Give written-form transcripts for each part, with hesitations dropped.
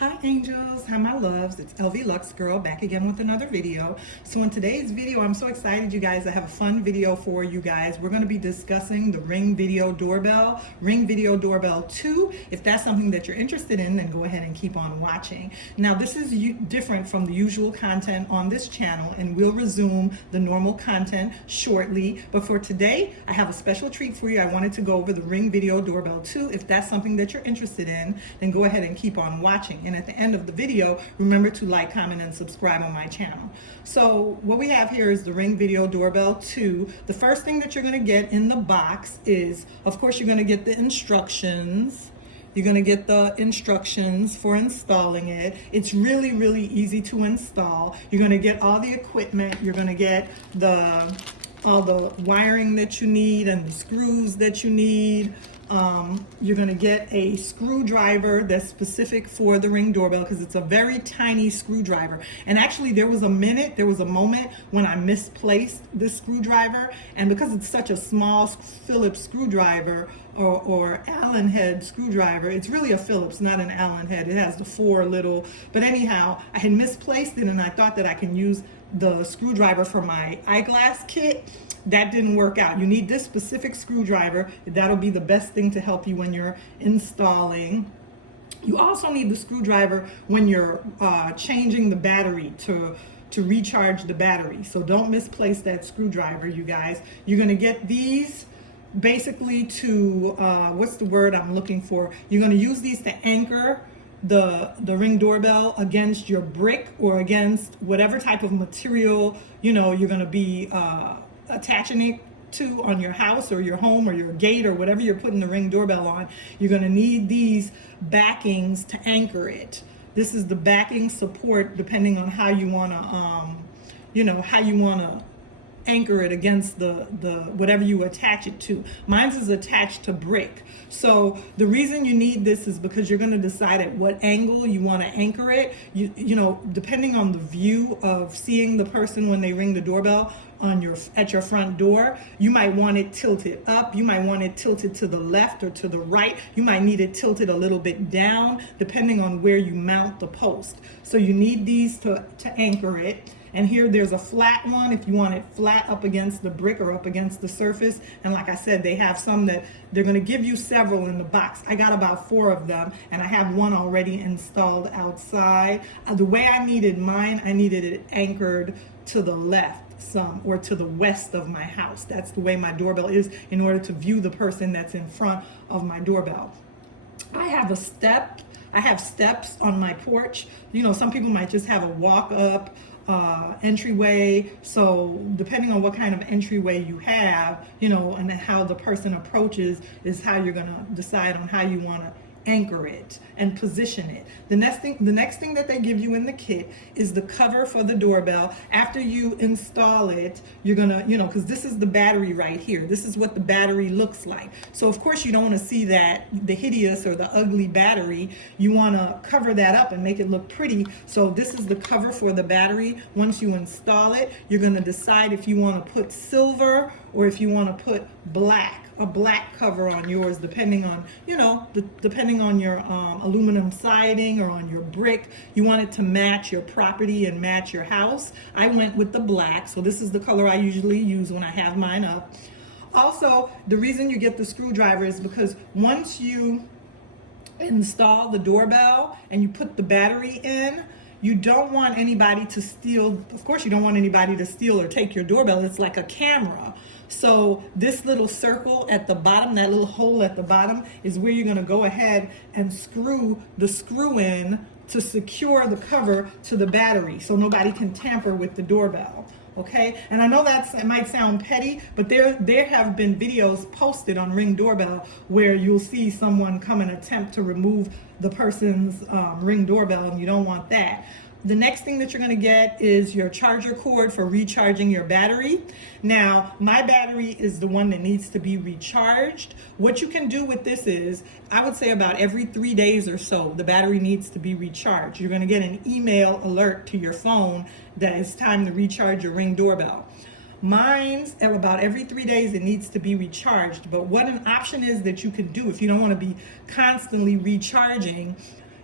Hi angels, hi my loves, it's LV Lux Girl back again with another video. So in today's video, I'm so excited you guys. I have a fun video for you guys. We're going to be discussing the Ring Video Doorbell, Ring Video Doorbell 2. If that's something that you're interested in, then go ahead and keep on watching. Now this is different from the usual content on this channel, and we'll resume the normal content shortly. But for today, I have a special treat for you. I wanted to go over the Ring Video Doorbell 2. If that's something that you're interested in, then go ahead and keep on watching. And at the end of the video, remember to like, comment, and subscribe on my channel. So what we have here is the Ring Video Doorbell 2. The first thing that you're going to get in the box is, of course, you're going to get the instructions. You're going to get the instructions for installing it. It's really, really easy to install. You're going to get all the equipment. You're going to get all the wiring that you need and the screws that you need. You're going to get a screwdriver that's specific for the Ring Doorbell because it's a very tiny screwdriver. And actually there was a moment when I misplaced this screwdriver, and because it's such a small Phillips screwdriver or Allen head screwdriver, it's really a Phillips, not an Allen head. It has the four little, but anyhow, I had misplaced it and I thought that I can use the screwdriver for my eyeglass kit. That didn't work out. You need this specific screwdriver. That'll be the best thing to help you when you're installing. You also need the screwdriver when you're changing the battery to recharge the battery. So don't misplace that screwdriver, you guys. You're going to get these basically to, what's the word I'm looking for? You're going to use these to anchor the Ring Doorbell against your brick or against whatever type of material, you know, you're going to be attaching it to on your house or your home or your gate or whatever you're putting the Ring Doorbell on. You're going to need these backings to anchor it. This is the backing support depending on how you want to, how you want to anchor it against the whatever you attach it to. Mine's is attached to brick. So the reason you need this is because you're going to decide at what angle you want to anchor it. You know, depending on the view of seeing the person when they ring the doorbell at your front door, you might want it tilted up, you might want it tilted to the left or to the right, you might need it tilted a little bit down depending on where you mount the post. So you need these to anchor it. And here there's a flat one if you want it flat up against the brick or up against the surface. And like I said, they have some that they're going to give you several in the box. I got about 4 of them, and I have one already installed outside. The way I needed mine, I needed it anchored to the left some or to the west of my house. That's the way my doorbell is in order to view the person that's in front of my doorbell. I have steps on my porch. You know, some people might just have a walk up entryway. So depending on what kind of entryway you have, you know, and how the person approaches is how you're going to decide on how you want to anchor it and position it. The next thing that they give you in the kit is the cover for the doorbell. After you install it, you're gonna, because this is the battery right here. This is what the battery looks like. So of course you don't want to see the hideous or the ugly battery. You want to cover that up and make it look pretty. So this is the cover for the battery. Once you install it, you're going to decide if you want to put silver or if you want to put a black cover on yours, depending on, depending on your aluminum siding or on your brick. You want it to match your property and match your house. I went with the black, so this is the color I usually use when I have mine up. Also, the reason you get the screwdriver is because once you install the doorbell and you put the battery in, you don't want anybody to steal. Of course, you don't want anybody to steal or take your doorbell. It's like a camera. So this little circle at the bottom, that little hole at the bottom, is where you're going to go ahead and screw the screw in to secure the cover to the battery so nobody can tamper with the doorbell. Okay, and I know it might sound petty, but there have been videos posted on Ring Doorbell where you'll see someone come and attempt to remove the person's Ring Doorbell, and you don't want that. The next thing that you're going to get is your charger cord for recharging your battery. Now, my battery is the one that needs to be recharged. What you can do with this is, I would say about every 3 days or so, the battery needs to be recharged. You're going to get an email alert to your phone that it's time to recharge your Ring Doorbell. Mine's about every 3 days it needs to be recharged. But what an option is that you can do if you don't want to be constantly recharging,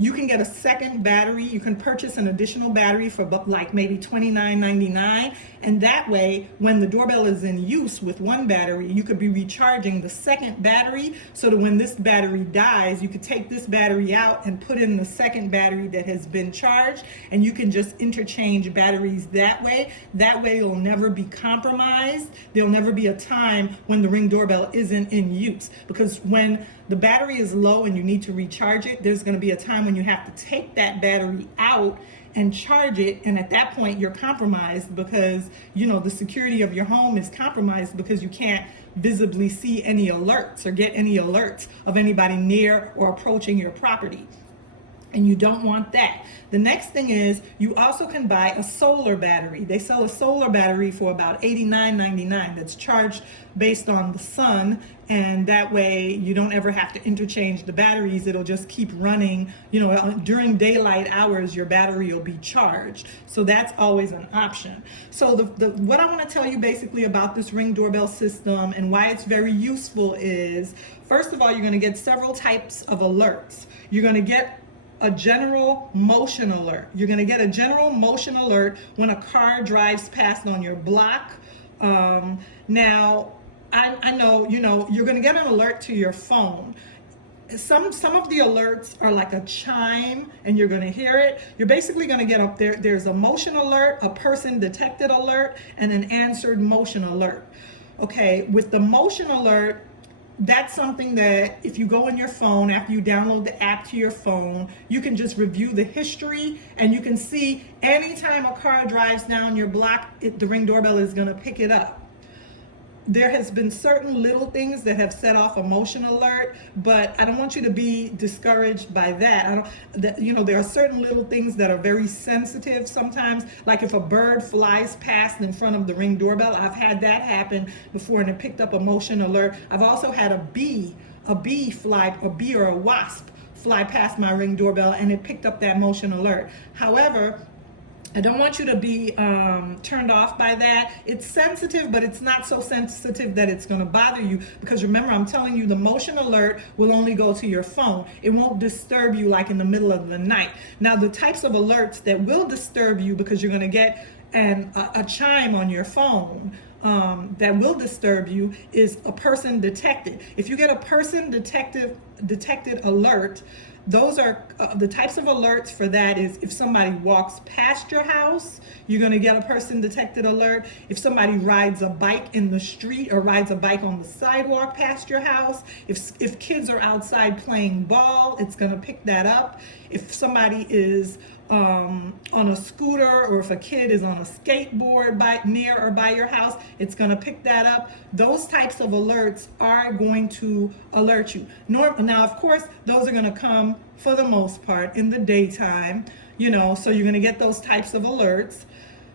you can get a second battery. You can purchase an additional battery for like maybe $29.99. And that way, when the doorbell is in use with one battery, you could be recharging the second battery, so that when this battery dies, you could take this battery out and put in the second battery that has been charged, and you can just interchange batteries that way. That way it'll never be compromised. There'll never be a time when the Ring doorbell isn't in use, because when the battery is low and you need to recharge it, there's going to be a time when you have to take that battery out and charge it, and at that point you're compromised, because the security of your home is compromised, because you can't visibly see any alerts or get any alerts of anybody near or approaching your property. And you don't want that. The next thing is, you also can buy a solar battery. They sell a solar battery for about $89.99 that's charged based on the sun, and that way you don't ever have to interchange the batteries. It'll just keep running. During daylight hours, your battery will be charged. So that's always an option. So what I want to tell you basically about this Ring doorbell system and why it's very useful is, first of all, you're going to get several types of alerts. You're going to get a general motion alert. You're going to get a general motion alert when a car drives past on your block. Now, I know, you're going to get an alert to your phone. Some of the alerts are like a chime, and you're going to hear it. You're basically going to get up there. There's a motion alert, a person detected alert, and an answered motion alert. Okay, with the motion alert, that's something that if you go on your phone, after you download the app to your phone, you can just review the history, and you can see anytime a car drives down your block, the Ring doorbell is going to pick it up. There has been certain little things that have set off a motion alert, but I don't want you to be discouraged by that. There are certain little things that are very sensitive sometimes, like if a bird flies past in front of the Ring doorbell. I've had that happen before, and it picked up a motion alert. I've also had a bee or a wasp fly past my Ring doorbell, and it picked up that motion alert. However, I don't want you to be turned off by that. It's sensitive, but it's not so sensitive that it's going to bother you, because remember, I'm telling you, the motion alert will only go to your phone. It won't disturb you like in the middle of the night. Now, the types of alerts that will disturb you, because you're going to get a chime on your phone that will disturb you, is a person detected. If you get a person detected alert, those are the types of alerts for that is if somebody walks past your house, you're going to get a person detected alert. If somebody rides a bike in the street or rides a bike on the sidewalk past your house, if kids are outside playing ball, it's going to pick that up. If somebody is on a scooter, or if a kid is on a skateboard near or by your house, it's going to pick that up. Those types of alerts are going to alert you. Now, of course, those are going to come for the most part in the daytime, so you're going to get those types of alerts.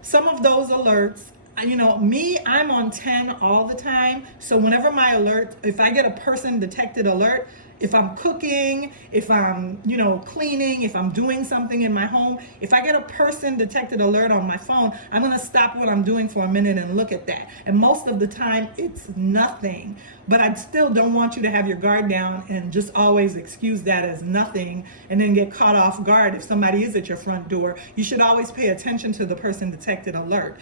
Some of those alerts, I'm on 10 all the time. So whenever my alert, if I get a person detected alert, if I'm cooking, if I'm, cleaning, if I'm doing something in my home, if I get a person detected alert on my phone, I'm going to stop what I'm doing for a minute and look at that. And most of the time it's nothing, but I still don't want you to have your guard down and just always excuse that as nothing and then get caught off guard if somebody is at your front door. You should always pay attention to the person detected alert.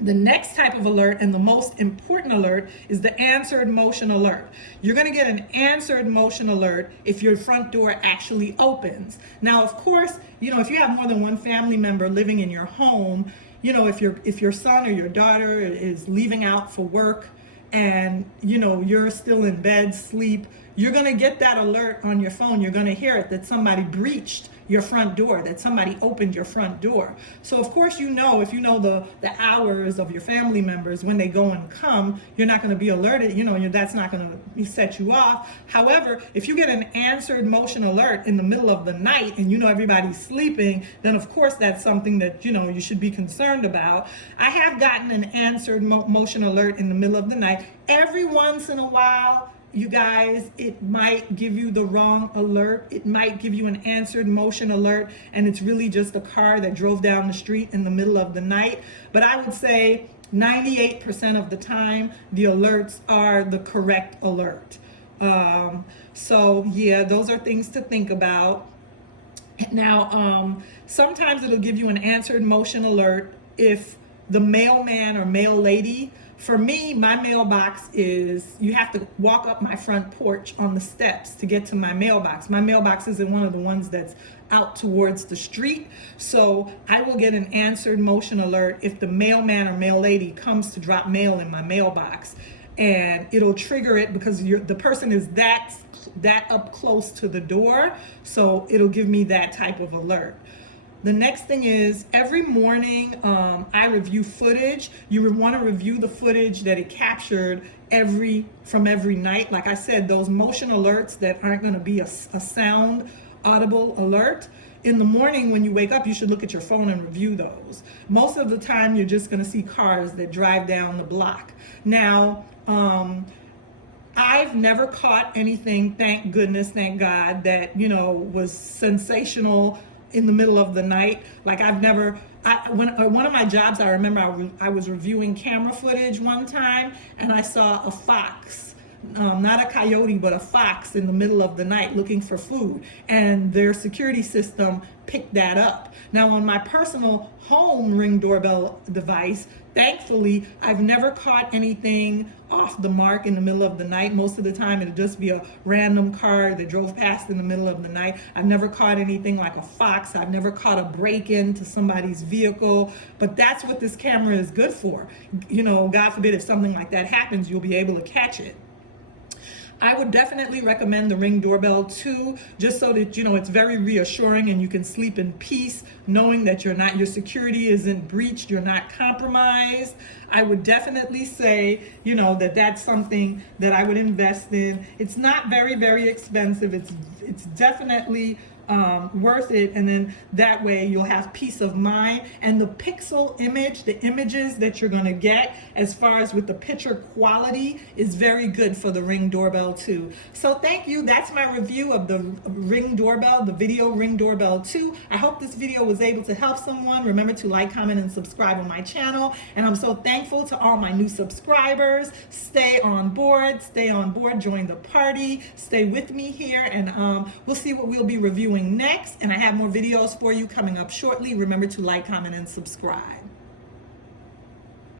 The next type of alert, and the most important alert, is the answered motion alert. You're going to get an answered motion alert if your front door actually opens. Now, of course, if you have more than one family member living in your home, if your son or your daughter is leaving out for work and you're still in bed, sleep, you're going to get that alert on your phone. You're going to hear it that somebody breached your front door, that somebody opened your front door. So of course, if you know the hours of your family members when they go and come, you're not going to be alerted. That's not going to set you off. However, if you get an answered motion alert in the middle of the night and everybody's sleeping, then of course that's something that you should be concerned about. I have gotten an answered motion alert in the middle of the night. Every once in a while, you guys, it might give you the wrong alert. It might give you an answered motion alert, and it's really just a car that drove down the street in the middle of the night. But I would say 98% of the time, the alerts are the correct alert. So yeah, those are things to think about. Now, sometimes it'll give you an answered motion alert if the mailman or mail lady. For me, my mailbox is, you have to walk up my front porch on the steps to get to my mailbox. My mailbox isn't one of the ones that's out towards the street. So I will get an answered motion alert if the mailman or mail lady comes to drop mail in my mailbox. And it'll trigger it because the person is that up close to the door. So it'll give me that type of alert. The next thing is every morning I review footage. You want to review the footage that it captured from every night. Like I said, those motion alerts that aren't going to be a sound audible alert. In the morning when you wake up, you should look at your phone and review those. Most of the time, you're just going to see cars that drive down the block. Now, I've never caught anything, thank goodness, thank God, that, was sensational in the middle of the night. Like one of my jobs, I remember I was reviewing camera footage one time and I saw a fox, not a coyote, but a fox in the middle of the night looking for food. And their security system picked that up. Now on my personal home Ring doorbell device, thankfully, I've never caught anything off the mark in the middle of the night. Most of the time, it'll just be a random car that drove past in the middle of the night. I've never caught anything like a fox. I've never caught a break-in to somebody's vehicle. But that's what this camera is good for. God forbid if something like that happens, you'll be able to catch it. I would definitely recommend the Ring Doorbell 2, just so that, it's very reassuring and you can sleep in peace knowing that your security isn't breached, you're not compromised. I would definitely say, that's something that I would invest in. It's not very, very expensive. It's definitely worth it, and then that way you'll have peace of mind. And the pixel image, the images that you're going to get as far as with the picture quality is very good for the Ring Doorbell 2. So thank you. That's my review of the Ring Doorbell, the video Ring Doorbell 2. I hope this video was able to help someone. Remember to like, comment, and subscribe on my channel. And I'm so thankful to all my new subscribers. Stay on board, join the party, stay with me here, and we'll see what we'll be reviewing next, and I have more videos for you coming up shortly. Remember to like, comment, and subscribe.